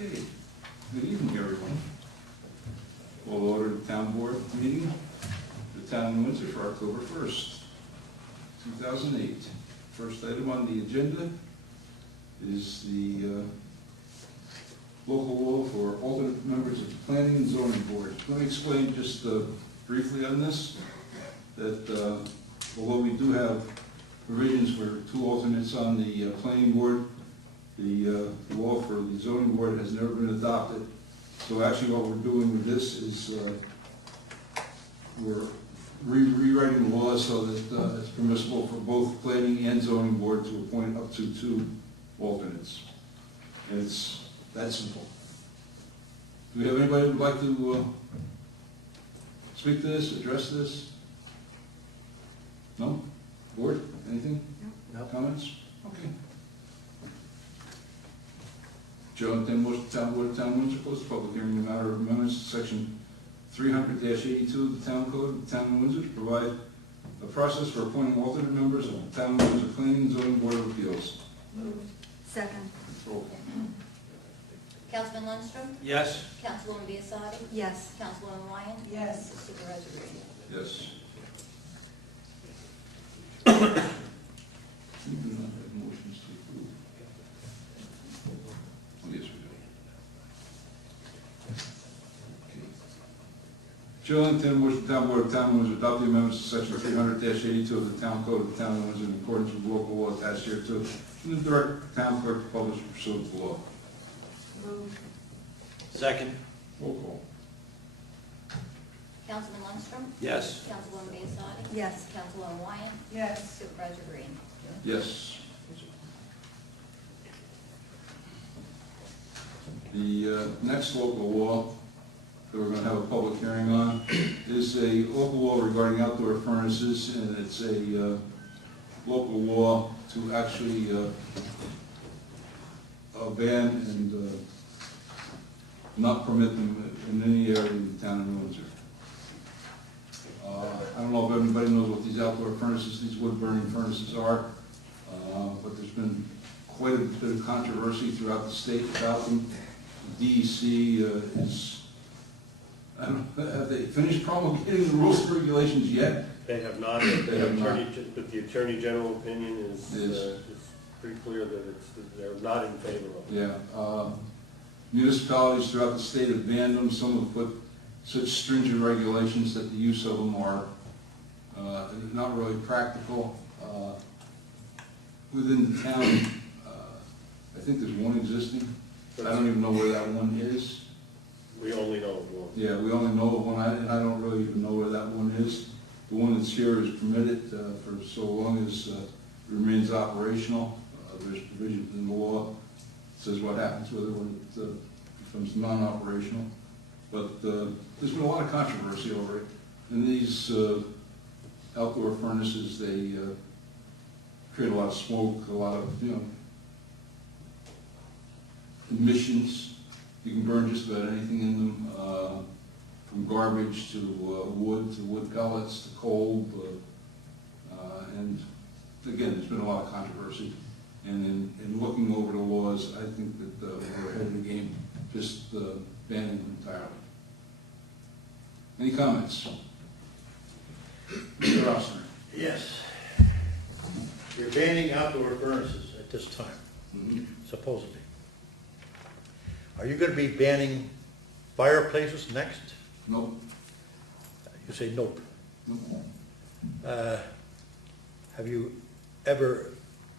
Okay, good evening, everyone. We'll order the town board meeting, the town of Windsor for October 1st, 2008. First item on the agenda is the local law for alternate members of the planning and zoning board. Let me explain just briefly on this, that although we do have provisions for 2 alternates on the planning board, the law for the zoning board has never been adopted. So actually what we're doing with this is we're rewriting the law so that it's permissible for both planning and zoning board to appoint up to 2 alternates. And it's that simple. Do we have anybody who would like to speak to this, address this? No? Board? Anything? No. Comments? Okay. Joe and Tim, motion town board of town of Windsor close the public hearing in the matter of amendments to section 300-82 of the town code of the town of Windsor to provide a process for appointing alternate members of the town of Windsor Planning and Zoning Board of Appeals. Moved. Second. Roll call. Councilman Lundstrom? Yes. Councilwoman Biassadi? Yes. Councilwoman Ryan? Yes. Supervisor Green? Yes. We do not have motions to approve. Oh, yes, we do. Okay. Joe and Tim, motion town board of town of Windsor adopt the amendments to section 300-82 of the town code of the town of Windsor in accordance with local law attached here to and direct the town clerk to publish pursuant to law. Moved. Second. Roll call. Councilman Lundstrom? Yes. Councilwoman Biassadi? Yes. Councilwoman Ryan? Yes. Supervisor Green? Yes. The next local law that we're going to have a public hearing on is a local law regarding outdoor furnaces, and it's a local law to actually ban and not permit them in any area in the town of Windsor. I don't know if everybody knows what these outdoor furnaces, these wood-burning furnaces are, but there's been quite a bit of controversy throughout the state about them. The DEC is, I don't know, have they finished promulgating the rules and regulations yet? They have not, but the Attorney General opinion is pretty clear that they're not in favor of it. Yeah. Municipalities throughout the state have banned them. Some have put such stringent regulations that the use of them are not really practical. Within the town, I think there's one existing. I don't even know where that one is. We only know of one. Yeah, we only know of one. I don't really even know where that one is. The one that's here is permitted for so long as it remains operational. There's provisions in the law that says what happens with it when it becomes non-operational. But there's been a lot of controversy over it. And these outdoor furnaces, they create a lot of smoke, a lot of, emissions. You can burn just about anything in them, from garbage to wood pellets to coal. And again, there's been a lot of controversy. And in looking over the laws, I think that we're ahead of the game, just banning them entirely. Any comments? Mr. Rossner? Yes. You're banning outdoor furnaces at this time, supposedly. Are you going to be banning fireplaces next? Nope. You say nope. Nope. Have you ever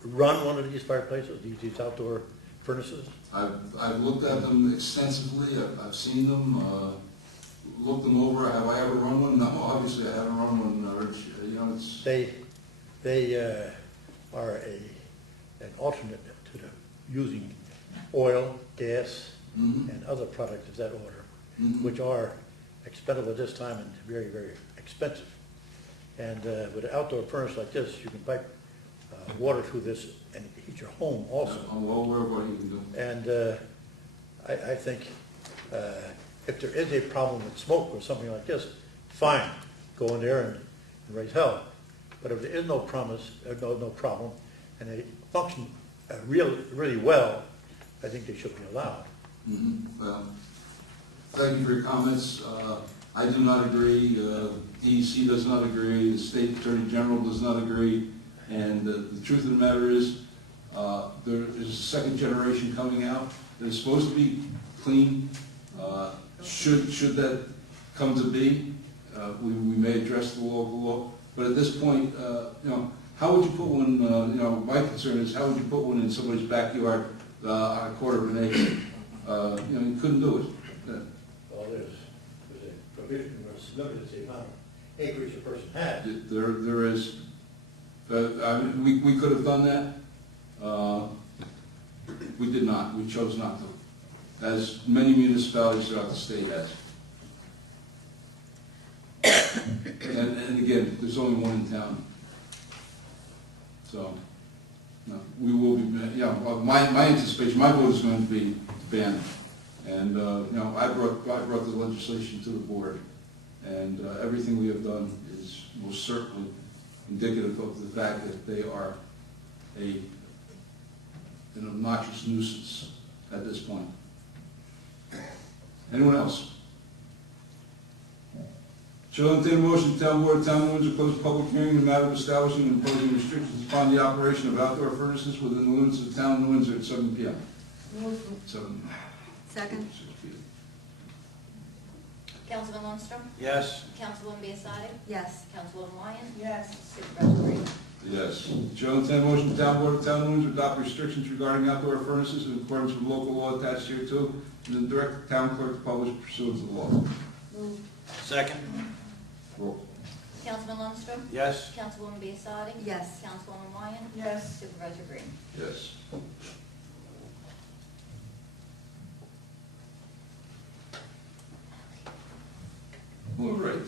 run one of these fireplaces, these outdoor furnaces? I've looked at them extensively. I've seen them, looked them over. Have I ever run one? No, obviously I haven't run one. It's They are an alternate to the using oil, gas, and other products of that order, which are expendable at this time and very, very expensive. And with an outdoor furnace like this, you can pipe water through this and heat your home also. I'm well aware of what you can do. And I think if there is a problem with smoke or something like this, fine, go in there and raise hell. But if there is no promise, no problem, and they function really well, I think they should be allowed. Well, thank you for your comments. I do not agree, DEC does not agree, the State Attorney General does not agree, and the truth of the matter is, there is a second generation coming out that is supposed to be clean. Should that come to be, we may address the local law, but at this point, how would you put one, my concern is, how would you put one in somebody's backyard on a quarter of an acre? You couldn't do it. Well, there's a provision where it's limited to the amount of acreage a person has. There is, we could have done that. We did not. We chose not to, as many municipalities throughout the state has. And again, there's only one in town. So, no, we will be, my anticipation, my vote is going to be banned. And, I brought the legislation to the board, and everything we have done is most certainly indicative of the fact that they are an obnoxious nuisance at this point. Anyone else? Shall entertain a motion, the town board of Town of Windsor close the public hearing in the matter of establishing and imposing restrictions upon the operation of outdoor furnaces within the limits of the Town of Windsor at 7 p.m. Move. 7. Second. 6 p.m. Councilman Lundstrom? Yes. Councilwoman Biassadi? Yes. Councilwoman Wyan? Yes. Supervisor Green? Yes. Shall entertain a motion, the town board of Town of Windsor adopt restrictions regarding outdoor furnaces in accordance with local law attached here too, and then direct the town clerk to publish pursuant to the law. Move. Second. Roll. Councilman Lundstrom? Yes. Councilwoman Biassadi? Yes. Councilwoman Wyan? Yes. Supervisor Green? Yes. All right.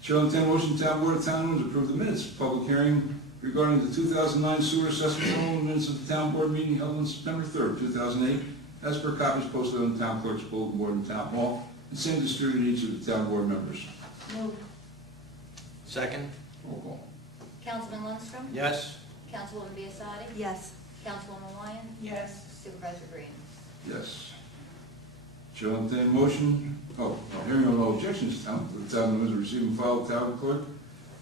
Shall entertain a motion, the town board of Town of Windsor approve the minutes of public hearing regarding the 2009 sewer assessment roll and minutes of the town board meeting held on September 3rd, 2008, as per copies posted on the town clerk's bulletin board in town hall, and same distributed to each of the town board members. Move. Second. Roll call. Councilman Lundstrom? Yes. Councilwoman Biassadi? Yes. Councilwoman Wyan? Yes. Supervisor Green? Yes. Shall entertain a motion, hearing no objections, the town of Windsor receive and file with town clerk.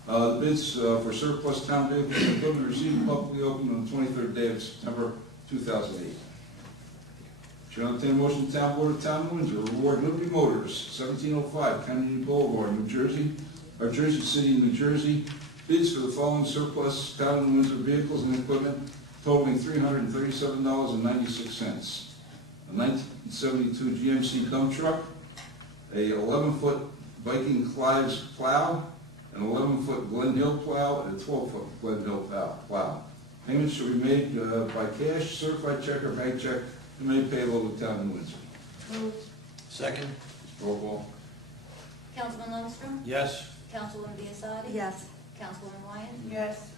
The bids for surplus town vehicles and equipment received and publicly opened on the 23rd day of September 2008. Shall entertain a motion, the town board of Town of Windsor award Liberty Motors, 1705 Kennedy Boulevard, New Jersey, or Jersey City, New Jersey, bids for the following surplus Town of Windsor vehicles and equipment totaling $337.96. A 1972 GMC dump truck, a 11-foot Viking Clives plow, an 11-foot Glen Hill plow, and a 12-foot Glen Hill plow. Payments shall be made by cash, certified check, or bank check, and made payable to the Town of Windsor. Move. Second. Roll call. Councilman Lundstrom? Yes. Councilwoman Biassadi? Yes. Councilwoman Wyan? Yes.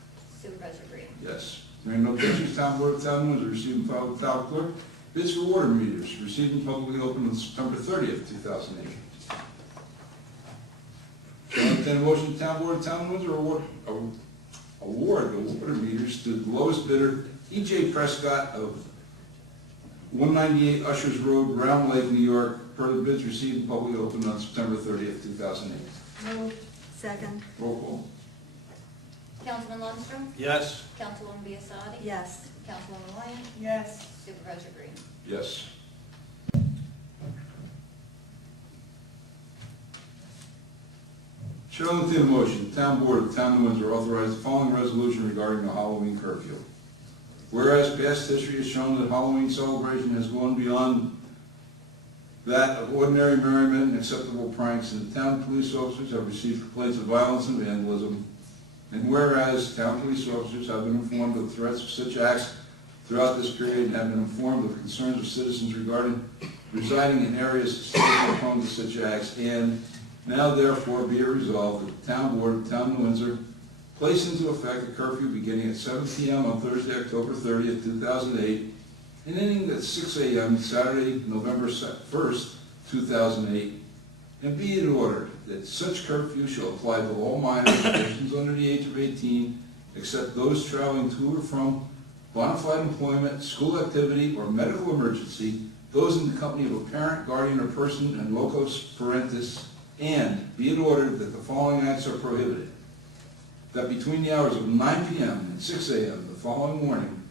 Supervisor Green? Yes. Hearing no objections, town board of Town of Windsor receive and file with the town clerk. Bids for water meters received and publicly opened on September 30th, 2008. Shall entertain a motion, the town board of Town of Windsor award the water meters to the lowest bidder, E.J. Prescott of 198 Ushers Road, Round Lake, New York, per the bids received and publicly opened on September 30th, 2008. Move. Second. Roll call. Councilman Lundstrom? Yes. Councilwoman Biassadi? Yes. Councilwoman Wyan? Yes. Supervisor Green? Yes. Shall entertain a motion, the town board of Town of Windsor authorize the following resolution regarding the Halloween curfew. Whereas past history has shown that Halloween celebration has gone beyond that of ordinary merriment and acceptable pranks, and the town police officers have received complaints of violence and vandalism. And whereas town police officers have been informed of threats of such acts throughout this period and have been informed of concerns of citizens regarding residing in areas historically prone to such acts, and now therefore be it resolved that the town board of Town of Windsor place into effect a curfew beginning at 7 p.m. on Thursday, October 30th, 2008, and ending at 6 a.m. Saturday, November 1st, 2008, and be it ordered that such curfew shall apply to all minors and persons under the age of 18, except those traveling to or from bona fide employment, school activity, or medical emergency, those in the company of a parent, guardian, or person in locus parentis, and be it ordered that the following acts are prohibited. That between the hours of 9 p.m. and 6 a.m. the following morning,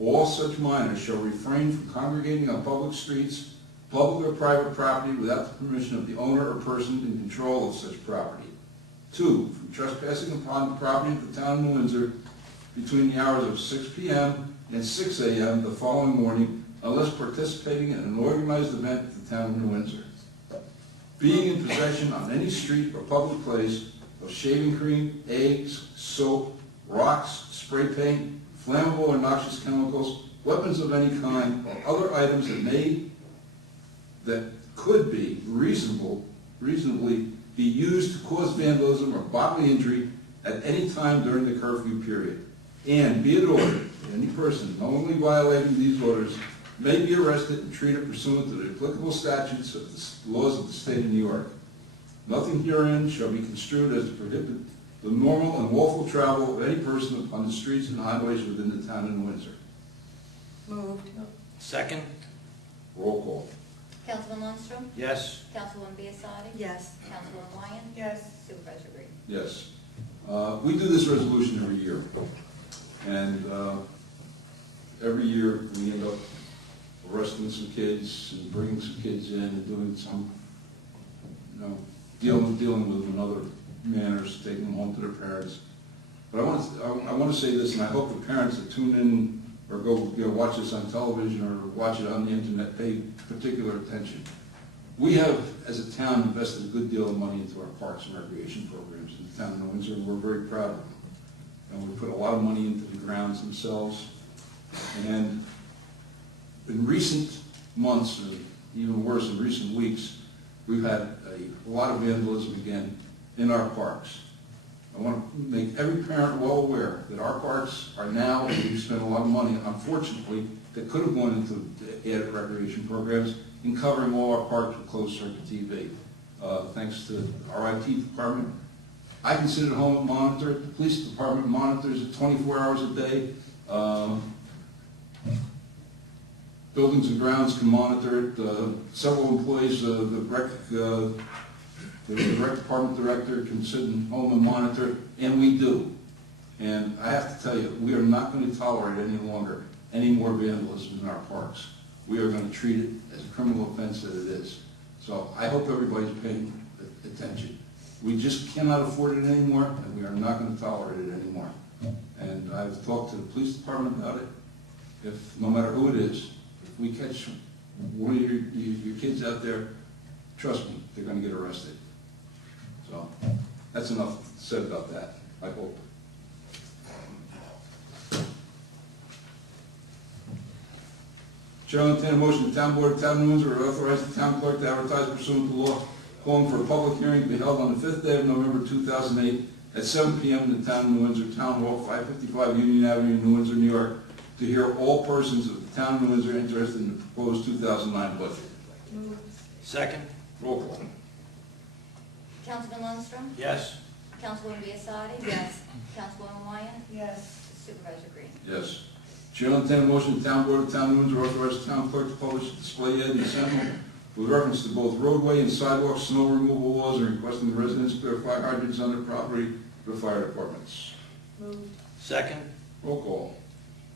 all such minors shall refrain from congregating on public streets, public or private property without the permission of the owner or person in control of such property. 2, from trespassing upon the property of the town of New Windsor between the hours of 6 p.m. and 6 a.m. the following morning, unless participating in an organized event at the town of New Windsor. Being in possession on any street or public place of shaving cream, eggs, soap, rocks, spray paint, flammable or noxious chemicals, weapons of any kind, or other items that could be reasonably be used to cause vandalism or bodily injury at any time during the curfew period. And be it ordered that any person knowingly violating these orders may be arrested and treated pursuant to the applicable statutes of the laws of the state of New York. Nothing herein shall be construed as to prohibit the normal and lawful travel of any person upon the streets and highways within the town of New Windsor. Moved. Second? Roll call. Councilman Lundstrom? Yes. Councilwoman Biassadi? Yes. Councilwoman Wyan? Yes. Supervisor Green? Yes. We do this resolution every year. And every year we end up arresting some kids and bringing some kids in and doing some, dealing with them in other manners, taking them home to their parents. But I want to say this, and I hope the parents that tune in or go watch this on television or watch it on the internet pay particular attention. We have, as a town, invested a good deal of money into our parks and recreation programs in the town of New Windsor, and we're very proud of them. And we put a lot of money into the grounds themselves. And in recent months, and even worse, in recent weeks, we've had a lot of vandalism again in our parks. I want to make every parent well aware that our parks are now, and we've spent a lot of money, unfortunately, that could have gone into added recreation programs in covering all our parks with closed-circuit TV. Thanks to our IT department. I can sit at home and monitor it. The police department monitors it 24 hours a day. Buildings and grounds can monitor it. Several employees, the rec department director can sit at home and monitor it, and we do. And I have to tell you, we are not going to tolerate any longer any more vandalism in our parks. We are going to treat it as a criminal offense that it is. So I hope everybody's paying attention. We just cannot afford it anymore, and we are not going to tolerate it anymore. And I've talked to the police department about it. No matter who it is, if we catch one of your kids out there, trust me, they're going to get arrested. So that's enough said about that, I hope. Chair will entertain a motion, the town board of town of New Windsor will authorize the town clerk to advertise pursuant to law, calling for a public hearing to be held on the 5th day of November 2008 at 7 p.m. in the town of New Windsor, Town Hall, 555 Union Avenue, New Windsor, New York, to hear all persons of the town of New Windsor interested in the proposed 2009 budget. Moved. Second? Roll call. Councilman Lundstrom? Yes. Councilwoman Biassadi? Yes. Councilwoman Wyan? Yes. Supervisor Green? Yes. Chair will entertain a motion, the town board of town of New Windsor authorize the town clerk to publish a display ad in the Sentinel with reference to both roadway and sidewalk snow removal laws and requesting the residents clear fire hydrants on their property for the fire departments. Moved. Second? Roll call.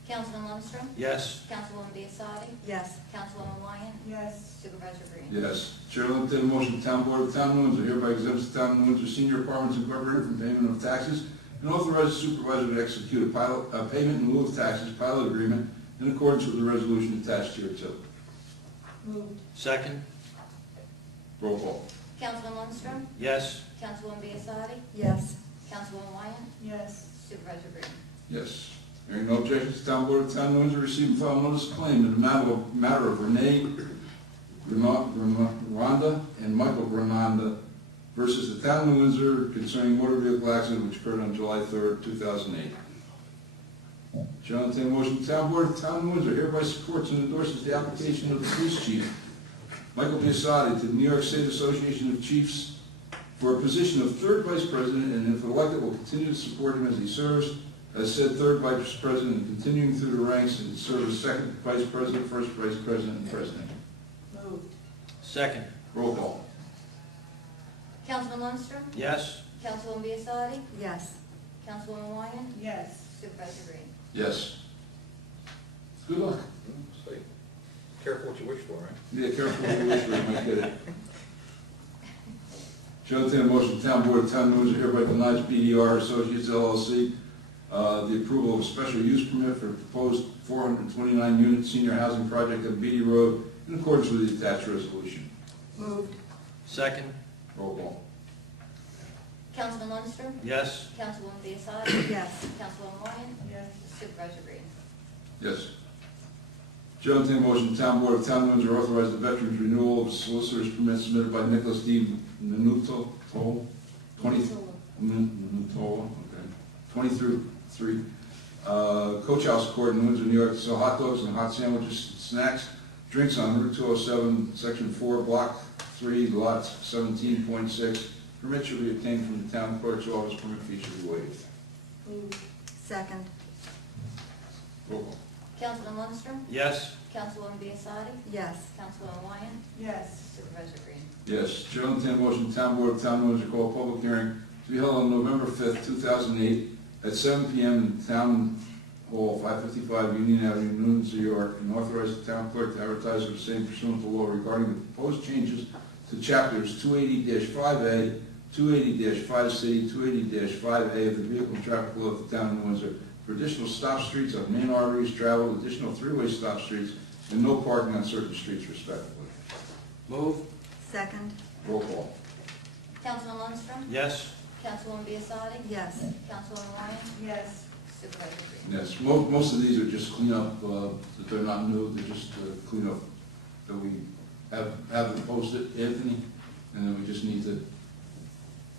Councilman Lundstrom? Yes. Councilwoman Biassadi? Yes. Councilwoman Wyan? Yes. Supervisor Green? Yes. Chair will entertain a motion, the town board of town of New Windsor hereby exempts the town of New Windsor senior apartments incorporated from payment of taxes and authorizes the supervisor to execute a payment in lieu of taxes pilot agreement in accordance with the resolution attached here too. Moved. Second? Roll call. Councilman Lundstrom? Yes. Councilwoman Biassadi? Yes. Councilwoman Wyan? Yes. Supervisor Green? Yes. Hearing no objections, the town board of town of New Windsor receive and file notice of claim in the matter of Renee Granada and Michael Granada versus the town of New Windsor concerning motor vehicle accident which occurred on July 3rd, 2008. Chair will entertain a motion, the town board of town of New Windsor hereby supports and endorses the application of the police chief, Michael Biassadi, to the New York State Association of Chiefs for a position of 3rd Vice President, and if elected, will continue to support him as he serves as said third vice president, and continuing through the ranks and serve as second vice president, first vice president, and president. Moved. Second. Roll call. Councilman Lundstrom? Yes. Councilwoman Biassadi? Yes. Councilwoman Wyatt? Yes. Supervisor Green? Yes. Good luck. Say, careful what you wish for, right? Yeah, careful what you wish for, you might get it. Chair will entertain a motion, the town board of town of Windsor hereby denies BDR Associates LLC the approval of a special use permit for a proposed 429-unit senior housing project at Beatty Road in accordance with the attached resolution. Moved. Second. Roll call. Councilman Lundstrom? Yes. Councilwoman Biassadi? Yes. Councilwoman Wyatt? Yes. Supervisor Green? Yes. Chair will entertain a motion, the town board of town of Windsor authorize the veterans renewal of solicitor's permit submitted by Nicholas D. Minuto, 23, Coach House Court in Windsor, New York, to sell hot dogs and hot sandwiches, snacks, drinks on Route 207, Section 4, Block 3, Lot 17.6. Permit should be obtained from the town clerk's office. Permit fee should be waived. Moved. Second. Roll call. Councilman Lundstrom? Yes. Councilwoman Biassadi? Yes. Councilwoman Wyatt? Yes. Supervisor Green? Yes. Chair will entertain a motion, the town board of town of Windsor call a public hearing to be held on November 5th, 2008 at 7 p.m. in Town Hall, 555 Union Avenue, New York, and authorize the town clerk to advertise the same pursuant to law regarding the proposed changes to chapters 280-5A, 280-5C, 280-5A of the Vehicle and Traffic Law of the town of Windsor for additional stop streets on main arteries, travel, additional three-way stop streets, and no parking on certain streets respectively. Move. Second. Roll call. Councilman Lundstrom? Yes. Councilwoman Biassadi? Yes. Councilwoman Wyatt? Yes. Supervisor Green? Yes, most of these are just cleanup, that they're not new, they're just cleanup that we have them posted, Anthony, and then we just need to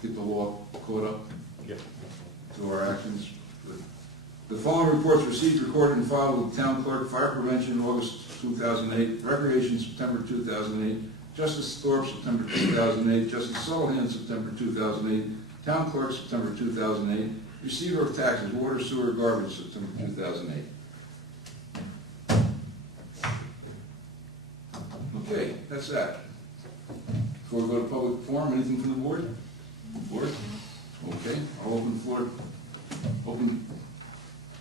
get the law caught up Yep. to our actions. The following reports received, recorded, and filed with the town clerk: Fire Prevention, August 2008; Recreation, September 2008; Justice Thorpe, September 2008; Justice Sullivan, September 2008; Town Clerk, September 2008; Receiver of Taxes, Water, Sewer, Garbage, September 2008. Okay, that's that. Before we go to public forum, anything from the board? Board? Okay, I'll open the floor, open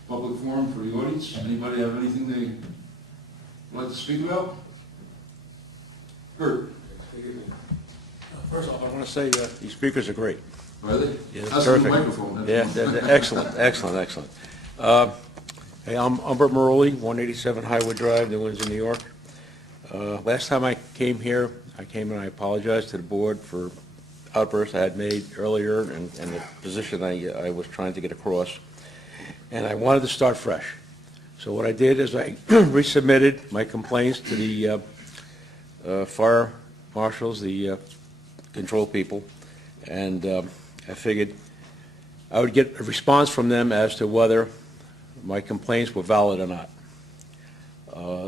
public forum for the audience. Anybody have anything they would like to speak about? Kurt? First off, I want to say these speakers are great. Are they? Yeah, How's the perfect. microphone? Yeah, they're excellent, excellent, excellent. Hey, I'm Humbert Maroli, 187 Highwood Drive, New Windsor, New York. Last time I came here, I came and I apologized to the board for outbursts I had made earlier and the position I was trying to get across. And I wanted to start fresh. So what I did is I resubmitted my complaints to the fire marshals, the control people, and I figured I would get a response from them as to whether my complaints were valid or not.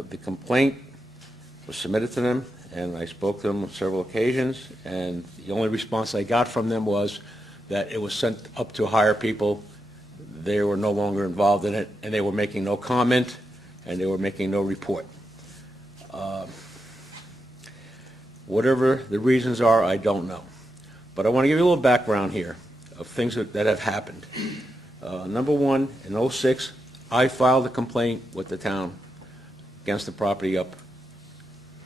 The complaint was submitted to them, and I spoke to them on several occasions, and the only response I got from them was that it was sent up to higher people. They were no longer involved in it, and they were making no comment, and they were making no report. Whatever the reasons are, I don't know. But I want to give you a little background here of things that have happened. Number one, in '06, I filed a complaint with the town against the property up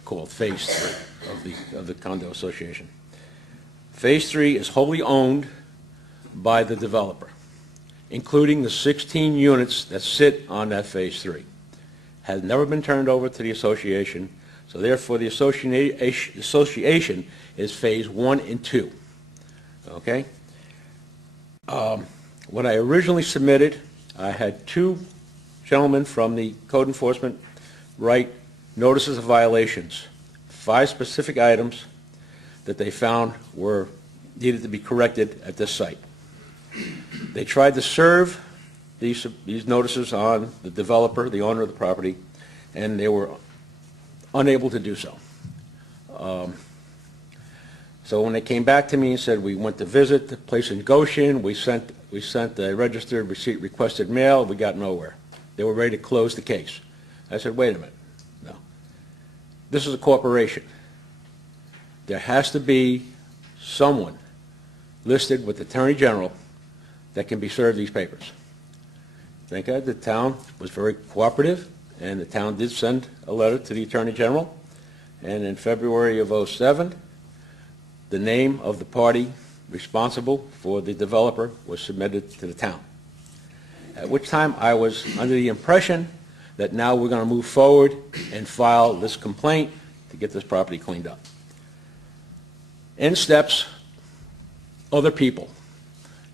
called Phase 3 of the condo association. Phase 3 is wholly owned by the developer, including the 16 units that sit on that Phase 3. Has never been turned over to the association, so therefore the association is Phase 1 and 2. Okay? When I originally submitted, I had two gentlemen from the code enforcement write notices of violations, 5 specific items that they found needed to be corrected at this site. They tried to serve these notices on the developer, the owner of the property, and they were unable to do so. So when they came back to me and said, we went to visit the place in Goshen, we sent a registered receipt requested mail, we got nowhere. They were ready to close the case. I said, wait a minute, no. This is a corporation. There has to be someone listed with the Attorney General that can be served these papers. Thank God the town was very cooperative, and the town did send a letter to the Attorney General, and in February of '07, the name of the party responsible for the developer was submitted to the town. At which time I was under the impression that now we're going to move forward and file this complaint to get this property cleaned up. In steps other people.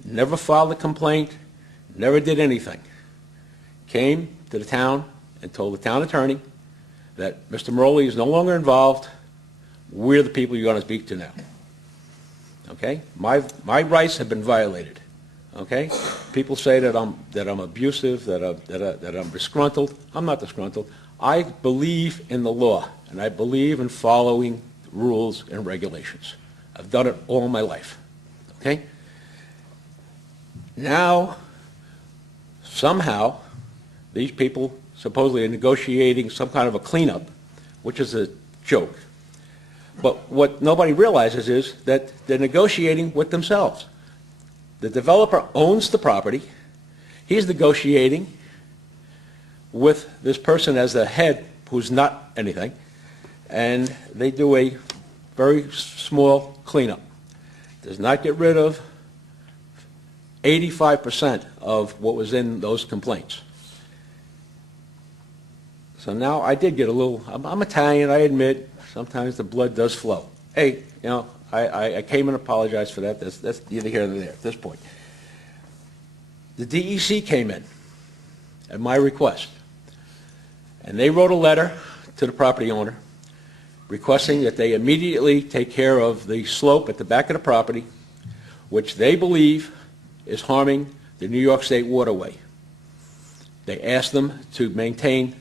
Never filed a complaint, never did anything. Came to the town and told the town attorney that Mr. Morelli is no longer involved. We're the people you're going to speak to now. Okay? My rights have been violated. Okay? People say that I'm abusive, that I'm disgruntled. I'm not disgruntled. I believe in the law, and I believe in following rules and regulations. I've done it all my life. Okay? Now, somehow, these people supposedly are negotiating some kind of a cleanup, which is a joke. But what nobody realizes is that they're negotiating with themselves. The developer owns the property. He's negotiating with this person as the head who's not anything, and they do a very small cleanup. Does not get rid of 85% of what was in those complaints. So now I did get a little, I'm Italian, I admit, sometimes the blood does flow. Hey, you know, I came and apologized for that. That's neither here nor there at this point. The DEC came in at my request, and they wrote a letter to the property owner requesting that they immediately take care of the slope at the back of the property, which they believe is harming the New York State waterway. They asked them to maintain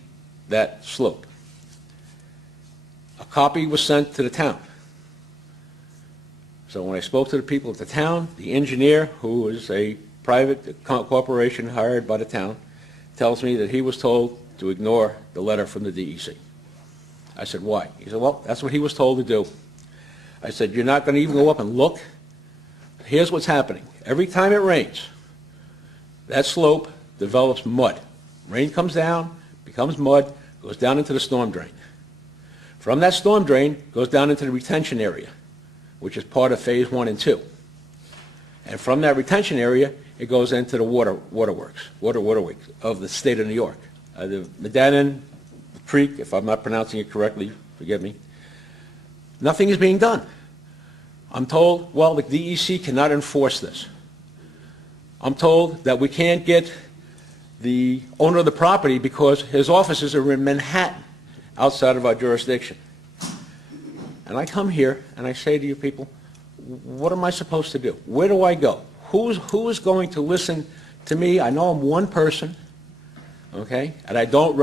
that slope. A copy was sent to the town. So when I spoke to the people at the town, the engineer, who is a private corporation hired by the town, tells me that he was told to ignore the letter from the DEC. I said, why? He said, well, that's what he was told to do. I said, you're not going to even go up and look? Here's what's happening. Every time it rains, that slope develops mud. Rain comes down, becomes mud, goes down into the storm drain. From that storm drain, goes down into the retention area, which is part of Phase 1 and 2. And from that retention area, it goes into the waterway of the state of New York. The Medallion Creek, if I'm not pronouncing it correctly, forgive me. Nothing is being done. I'm told, well, the DEC cannot enforce this. I'm told that we can't get the owner of the property because his offices are in Manhattan, outside of our jurisdiction. And I come here and I say to you people, what am I supposed to do? Where do I go? Who is going to listen to me? I know I'm one person, okay? And I don't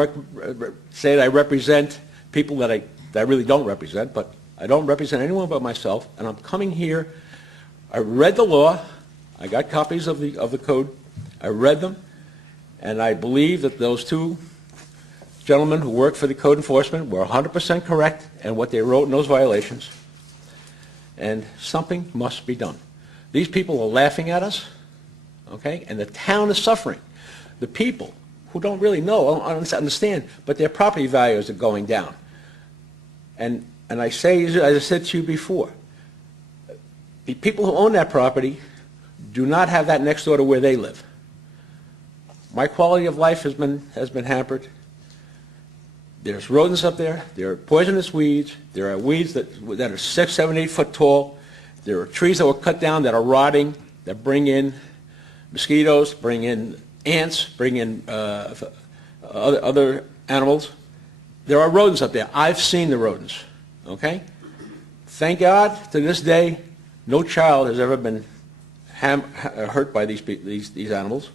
say that I represent people that I really don't represent, but I don't represent anyone but myself, and I'm coming here. I read the law. I got copies of the code. I read them, and I believe that those two gentlemen who work for the code enforcement were 100% correct in what they wrote in those violations, and something must be done. These people are laughing at us, okay, and the town is suffering. The people who don't really know, don't understand, but their property values are going down. And I say, as I said to you before, the people who own that property do not have that next door to where they live. My quality of life has been hampered. There's rodents up there. There are poisonous weeds. There are weeds that are 6, 7, 8 foot tall. There are trees that were cut down that are rotting, that bring in mosquitoes, bring in ants, bring in other animals. There are rodents up there. I've seen the rodents, okay? Thank God, to this day, no child has ever been hurt by these animals.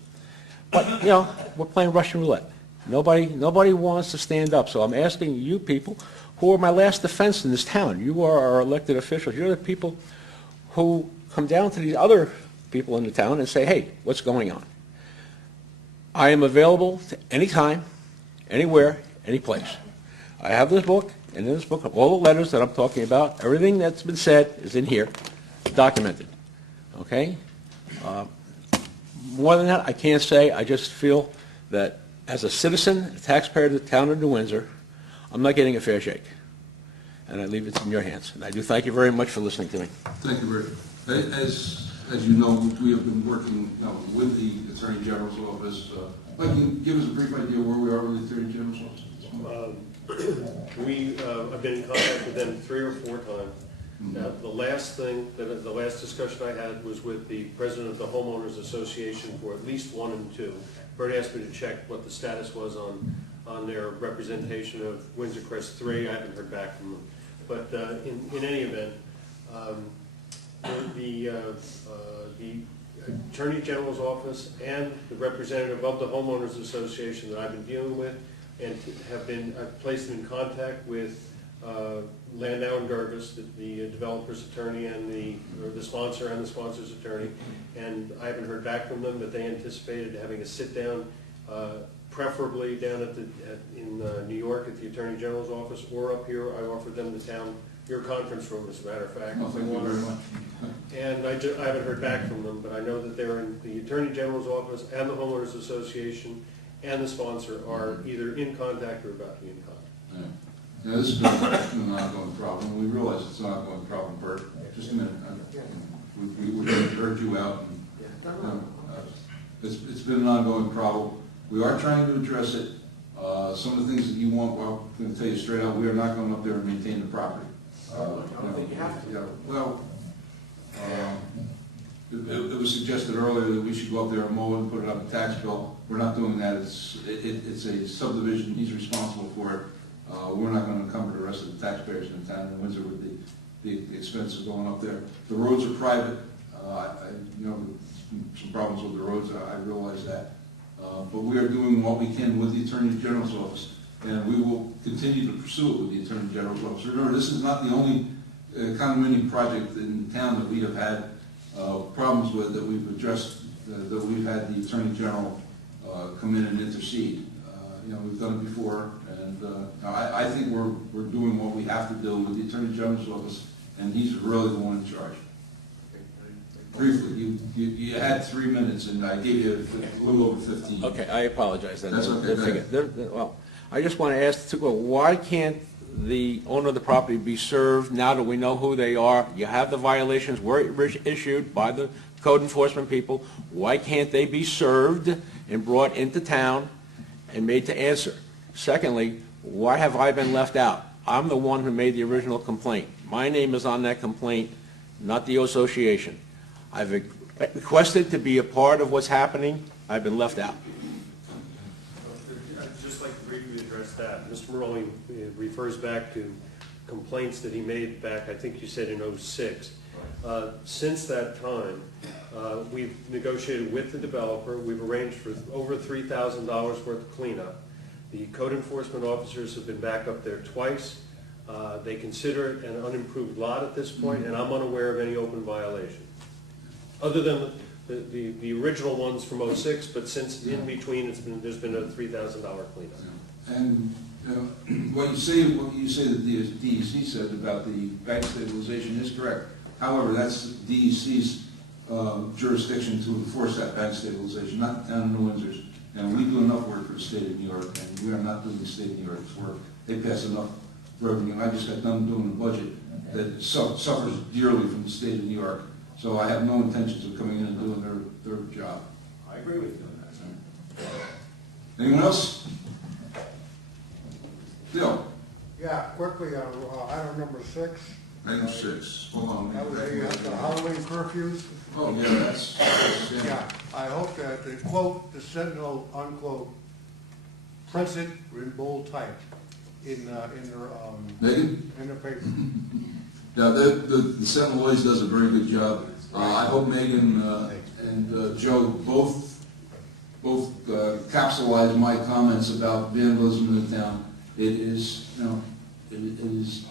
But, you know, we're playing Russian roulette. Nobody wants to stand up. So I'm asking you people, who are my last defense in this town. You are our elected officials. You're the people who come down to these other people in the town and say, hey, what's going on? I am available to any time, anywhere, any place. I have this book, and in this book, all the letters that I'm talking about, everything that's been said is in here, documented. Okay? More than that, I can't say. I just feel that as a citizen, a taxpayer of the town of New Windsor, I'm not getting a fair shake. And I leave it in your hands. And I do thank you very much for listening to me. Thank you, Rick. As you know, we have been working with the Attorney General's office. But can you give us a brief idea where we are with the Attorney General's office? I've been in contact with them 3 or 4 times. Now, the last discussion I had was with the president of the Homeowners Association for at least 1 and 2. Bert asked me to check what the status was on their representation of Windsor Crest 3. I haven't heard back from them. But in any event, the Attorney General's office and the representative of the Homeowners Association that I've been dealing with, and I've placed them in contact with Landau and Gervis, the developer's attorney and the sponsor and the sponsor's attorney, and I haven't heard back from them, but they anticipated having a sit-down, preferably down in New York at the Attorney General's office, or up here. I offered them the town, your conference room, as a matter of fact. Oh, thank you very much. And I haven't heard back from them, but I know that they're in the Attorney General's office and the Homeowners Association and the sponsor are either in contact or about to be in contact. Yeah. Now, this has been an ongoing problem. We realize it's an ongoing problem, Bert. Just a minute. We're going to hurt you out. It's been an ongoing problem. We are trying to address it. Some of the things that you want, well, I'm going to tell you straight out, we are not going up there and maintain the property. I don't think you have to. Yeah, well, it was suggested earlier that we should go up there and mow it and put it on the tax bill. We're not doing that. It's a subdivision. He's responsible for it. We're not going to encumber the rest of the taxpayers in the town of Windsor with the expenses going up there. The roads are private. Some problems with the roads. I realize that. But we are doing what we can with the Attorney General's office, and we will continue to pursue it with the Attorney General's office. Remember, this is not the only condominium project in town that we have had problems with, that we've addressed, that we've had the Attorney General come in and intercede. We've done it before, and I think we're doing what we have to do with the Attorney General's office, and he's really the one in charge. Briefly, you had 3 minutes, and I gave you a little over 15. Okay, I apologize. That's okay. Well, I just want to ask, why can't the owner of the property be served now that we know who they are? You have the violations were issued by the code enforcement people. Why can't they be served and brought into town and made to answer? Secondly, why have I been left out? I'm the one who made the original complaint. My name is on that complaint, not the association. I've requested to be a part of what's happening. I've been left out. I'd just like to briefly address that. Mr. Morelli refers back to complaints that he made back, I think you said in '06. Since that time, we've negotiated with the developer. We've arranged for over $3,000 worth of cleanup. The code enforcement officers have been back up there twice. They consider it an unimproved lot at this point, and I'm unaware of any open violation. Other than the original ones from '06, but since in between there's been a $3,000 cleanup. And what you say that the DEC said about the bank stabilization is correct. However, that's DEC's jurisdiction to enforce that bank stabilization, not the town of New Windsor's. And we do enough work for the state of New York, and we are not doing the state of New York's work. They pass enough revenue. I just got done doing a budget that suffers dearly from the state of New York. So I have no intentions of coming in and doing their job. I agree with you. Anyone else? Bill? Yeah, quickly on item number 6. Item 6. Hold on. That was the Halloween curfews. Oh, yeah, that's Yeah, I hope that the quote, the Sentinel, unquote, prints it in bold type in their Megan? in the paper. Yeah, the Sentinel always does a very good job. I hope Megan and Joe both capsulize my comments about vandalism in the town. It is, it is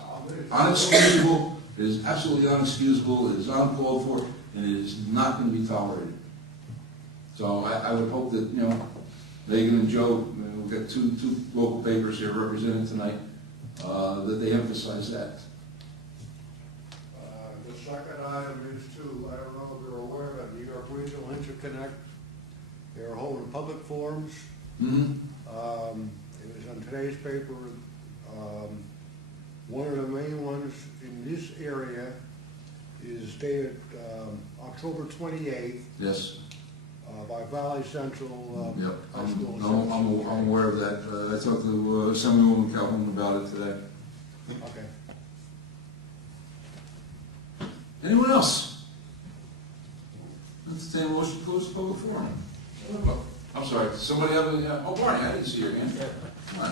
unexcusable It is absolutely unexcusable, it is uncalled for, and it is not going to be tolerated. So I would hope that, you know, Megan and Joe, we've got two local papers here represented tonight, that they emphasize that. The second item is to, I don't know if you're aware of New York Regional Interconnect. They're holding public forums. Mm-hmm. It was on today's paper. One of the main ones in this area is dated October 28th Yes. by Valley Central Yep. High School. I'm aware of that. I talked to Assemblywoman Calhoun about it today. Okay. Anyone else? Entertain a motion to close the public forum. Oh, I'm sorry, does somebody have any, oh, Barney, I didn't see your hand. Come on.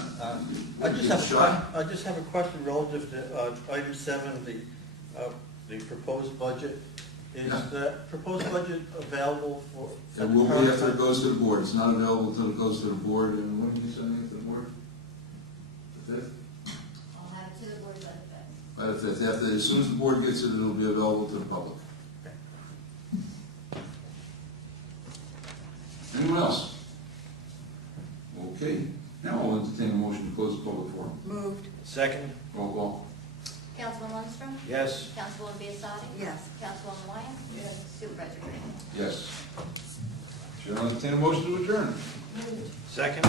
I just have, Shot. I just have a question relative to item 7, the proposed budget. Is Yeah. the proposed budget available for? It will be after it goes to the board. It's not available until it goes to the board, and when are you sending it to the board? The 5th? I'll have it to the board by the fifth. By the 5th. After, as soon as the board gets it, it'll be available to the public. Anyone else? Okay, now I'll entertain a motion to close the public forum. Moved. Second? Roll call. Councilman Lundstrom? Yes. Councilwoman Biassadi? Yes. Councilwoman Wyatt? Yes. Supervisor Green? Yes. Chair will entertain a motion to adjourn. Second?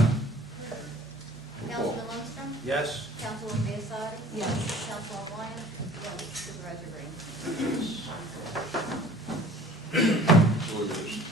Councilman Lundstrom? Yes. Councilwoman Biassadi? Yes. Councilwoman Wyatt? Yes. Supervisor Green? So it is.